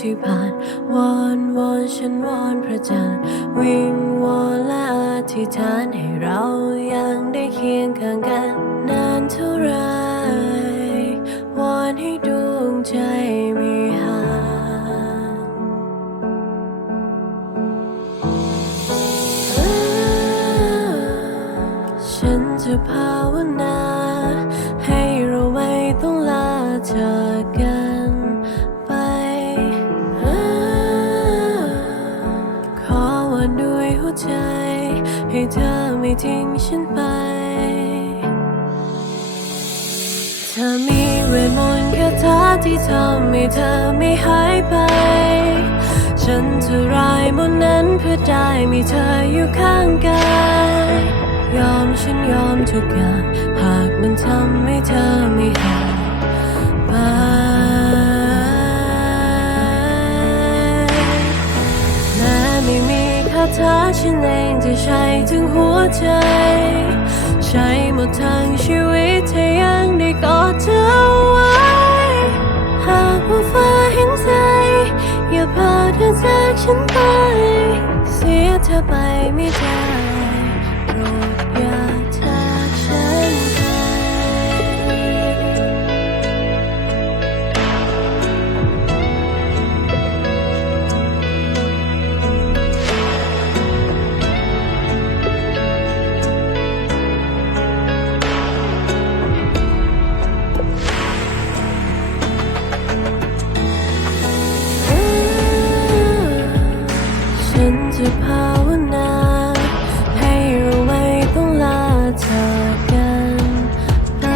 วอนวอนฉันวอนพระจันทร์วิงวอนและอธิษฐานให้เรายังได้เคียงข้างกัน นานเท่าไรวอนให้ดวงใจม่ห่าฉันจะภาวนา เธอไม่ทิ้งฉันไป เธอมีเวทมนต์คาถาที่ทำให้เธอไม่หายไป ฉันจะรายมนนั้นเพื่อได้มีเธออยู่ข้างกายยอมฉันยอมทุกอย่าง หากมันทำให้เธอไม่หาย คาถาฉันเองจะใช้ถึงหัวใจ ใช้หมดทางชีวิตเธอยังได้กอดเธอไว้ หากว่าฟ้าเห็นใจ อย่าพาเธอจากฉันไป เสียเธอไปไม่ได้โปรดอย่า จะภาวนา ให้เราไม่ต้องลาจากกันไป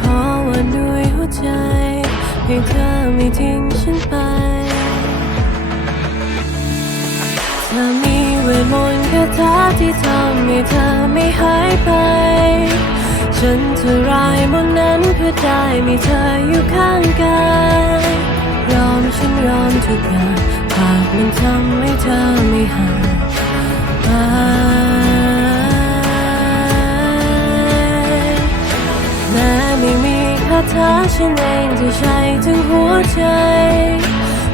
ขอวันด้วยหัวใจให้เธอไม่ทิ้งฉันไปเธอมีเวทมนต์คาถาที่ทำให้เธอไม่หายไป ฉันจะรายมนนั้นเพื่อได้มีเธออยู่ข้าง ทุกอย่างหากมันทำให้เธอไม่ห่างไปแม้ไม่มีคาถาฉันเองจะใช้ถึงหัวใจ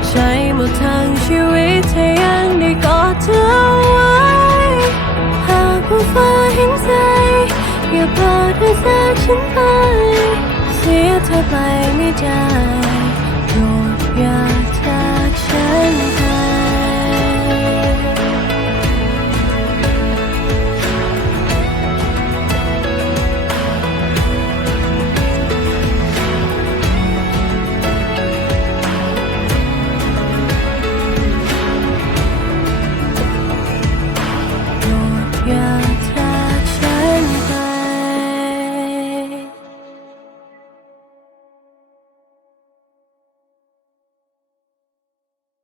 ใช้หมดทั้งชีวิตเธอยังได้กอดเธอไว้หากว่าฟ้าเห็นใจอย่าพาเธอจากฉันไป เสียเธอไปไม่ได้